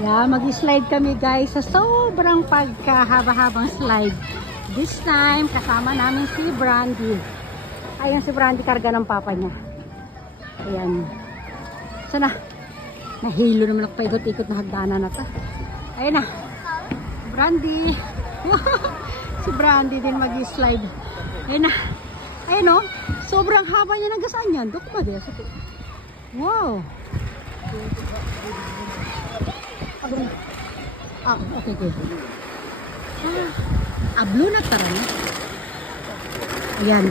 Yeah, mag-slide kami guys sa sobrang pagkahaba-habang slide. This time, kasama namin si Brandy. Ayan si Brandy, karga ng papa niya. Ayan. Sana, nahilo naman ako paikot-ikot na hagdanan na to. Ayan na. Brandy. Si Brandy din mag-slide. Ayan na. Ayan o. Sobrang haba niya ng gasaan yan. Dok ba din? Wow. Ah, okay, okay. Blue na tara. Ayan.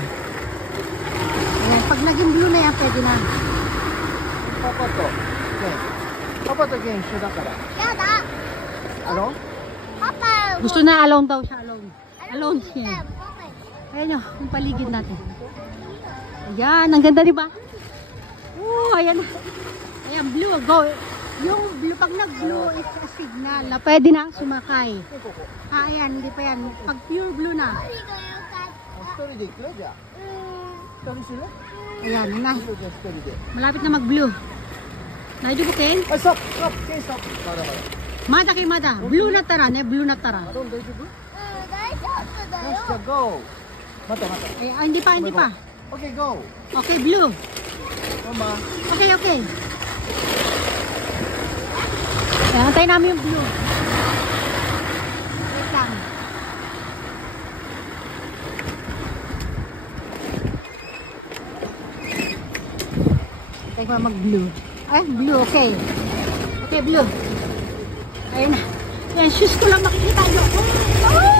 Ayan, pag naging blue na yan, pwede na. Papa to. Papa to game show da kara. Yada. Alone? Papa. Gusto na alone daw siya, alone. Alone siya. Papa. Ayan o, yung paligid natin. Ayan, ang ganda diba? Oh, ayan na. Ayan, blue, go. Yung blue, pag nag-blue, it's a signal na pwede na sumakay. Ah, ayan, hindi pa yan. Pag pure blue na. Ayan, yun na. Malapit na mag-blue. Naido po, Ken? Stop! Stop! Ken, stop! Mada kay Mada. Blue na tara, ne? Blue na tara. Go! Mata, mata. Eh, hindi pa, hindi pa. Okay, go! Okay, blue. Mama. Okay, okay. Ayan, antayin namin yung blue. Wait lang. Antay ko mag-blue. Ay, blue, okay. Okay, blue. Ayun na. Ayan, shoes ko lang makikita nyo. Oh!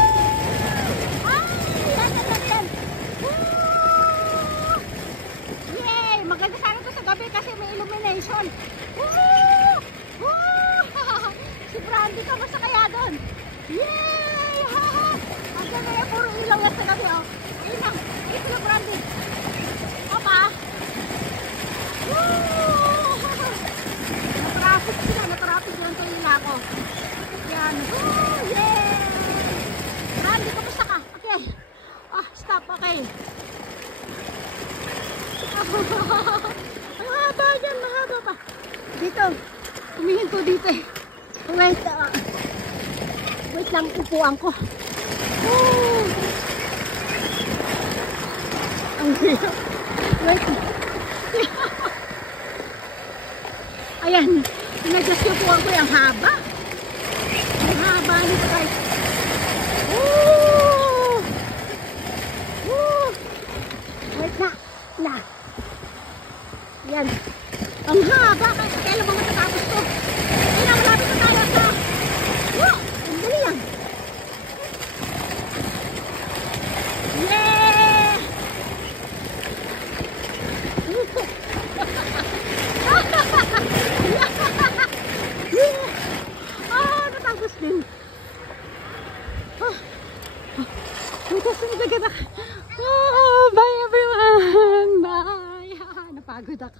Maganda sana ito sa gabi kasi may illumination. Woo! Woo! Si Brandy, kamusta kaya doon? Yay! Ang ganda na puro ilaw yan sa gabi. Oh. Ayun lang. Ito na Brandy. Papa. Woo! Natraffic sila. Natraffic lang ito yung ako. Yan. Woo! Yay! Brandy, kamusta ka? Okay. Ah, stop. Okay. Mahaba dyan, mahaba pa. Dito, tumingin ko dito eh. Wait, wait lang, upuan ko. Oh. Ang hirap. Wait. Ayan, sinadjust yung upuan ko yung haba. Ang haba nito guys. Oh. Oh. Wait na. Na. Yan. Ang haba. Kailan ba matatapos ko? Kailan malapit na tayo sa... Wow! Ang dali yan. Yeah! Oh, natapos din. Oh, bye everyone. Bye. Napagod ako.